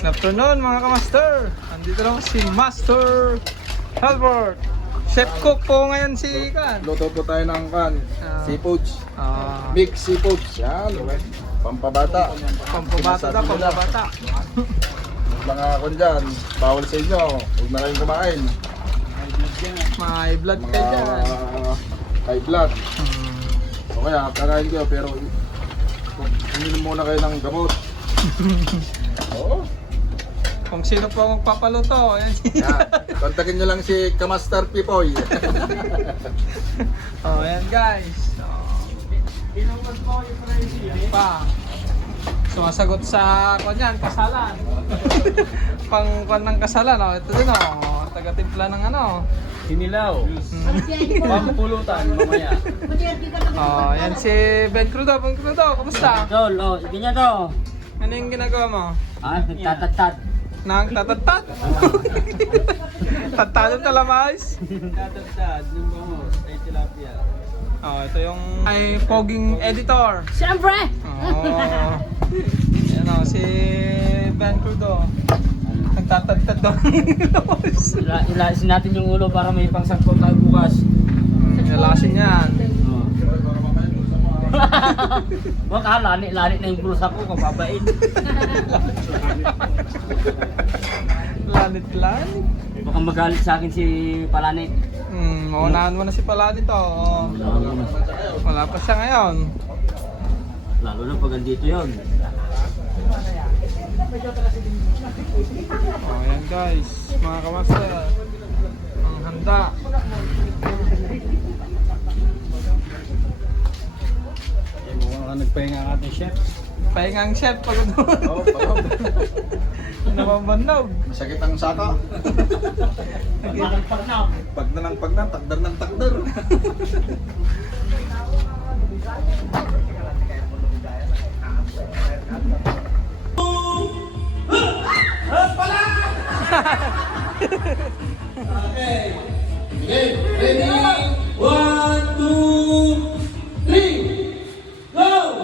Good afternoon mga kamaster. Andito lang si Master Albert. Chef cook po ngayon si Kan. Luto po tayo ng seafoods. Mixed seafoods. Yan. Pampabata. Pampabata daw, pampabata. Mga kon dyan, bawal sa inyo. Huwag na kayong kumain. May blood kayo dyan. High blood. O kaya, kakain kayo pero uminom muna kayo ng gamot. Oo. Kung sino po ang magpapaluto, ayan si... Yan. Kontakin nyo lang si Kamaster Pipoy. Oh, ayan guys. Yan pa. Sumasagot sa kanyan, kasalan. Pang ng kasalan, oh. Ito din oh. Taga-timpla ng ano. Sinilaw. Pampulutan mamaya. Oh, yan si Ben Crudo. Ben Crudo, kumusta? Tol, oh, ganyan to. Ano yung ginagawa mo? Ah, nagtatatat. Nang tatatat? Tatado talamais? Nagtatatat, yung bangus, ay tilapia. Oh, ito yung ay poging editor. Siyempre! Oh. Yan oh, si Ben Crudo. Nagtatatad daw ng lawas. Ilasin natin yung ulo para may pangsangkot tayo bukas. Nalasin yan. Oh. Wag ka, lani na yung bulsa ko, kababain. Lanit-lanit. Baka magalit sa akin si Palanit. Maunahan mo na si Palanit oh. Wala pa siya ngayon. Lalo na pag andito yun. Oh, yan guys, mga kamaster. Ang handa. Mukhang nagpahinga ang ating chef. Pahingang chef pagod doon. Oo, pagod. Nababanog. Masakit ang saka. Pag na, takdar ng takdar. Okay. Ready? 1, 2, 3. Go!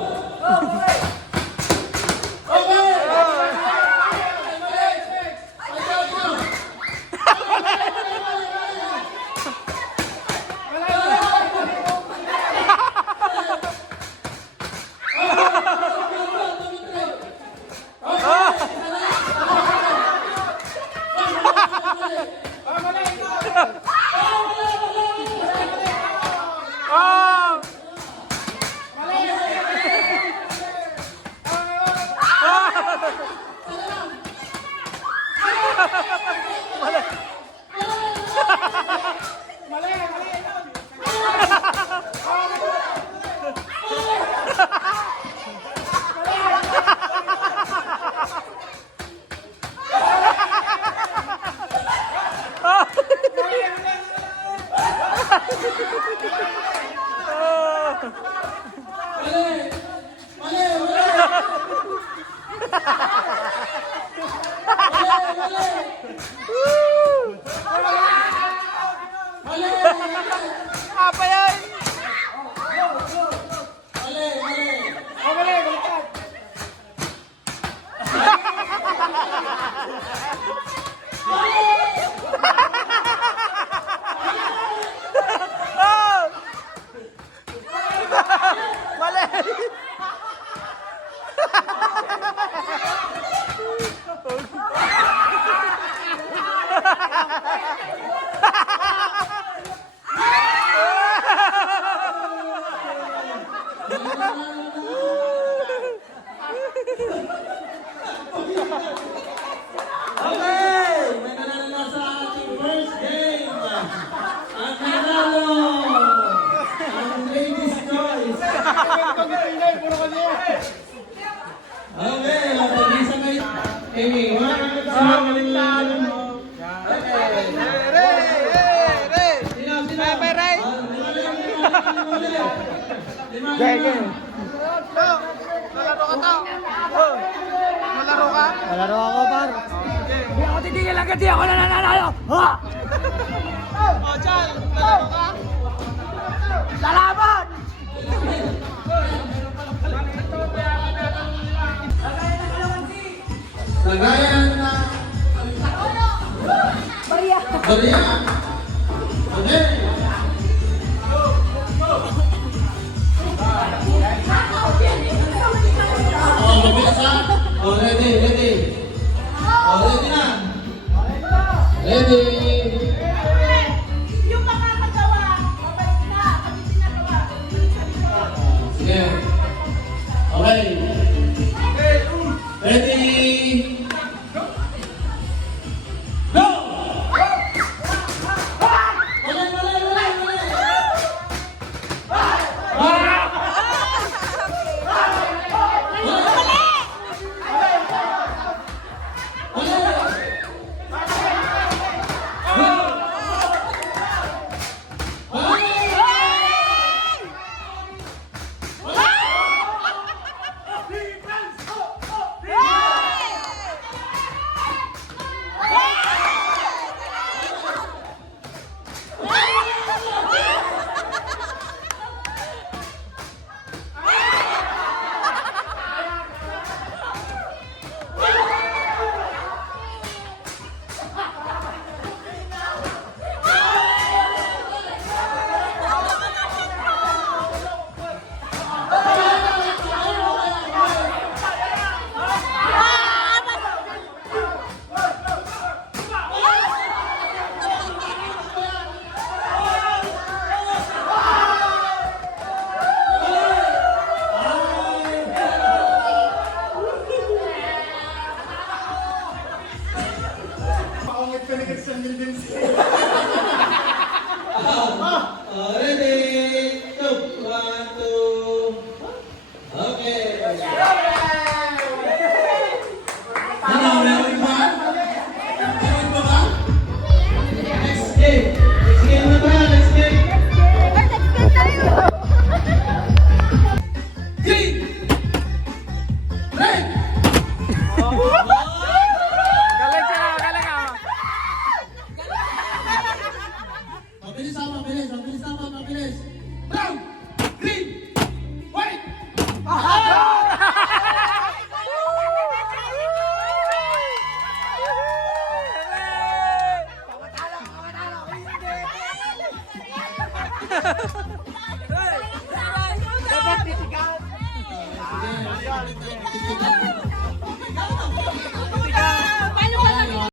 Apa yan? Malaro ako, par. Hindi ako titigil agad, di ako nananalo. Ha? Oh, Chal, lalaro ka? Lalaban! Lagayan Oh, mabilis ha? Oh, ready, ready. Oh, ready na. Ready. Yung makakagawa, mabalik na, kami pinagawa. Sige. Okay. Ready. Go! Wala, wala, wala, wala. Ready. Go. 1, 2. Okay. Ano, meron ba? Meron ba ba? Next game. Next game na ba? Next game. Green. Red. Galing siya, galing ah. Mabilis ha, mabilis. Mabilis na, mabilis. Brown. Green. White. Dapat titigan. Sige.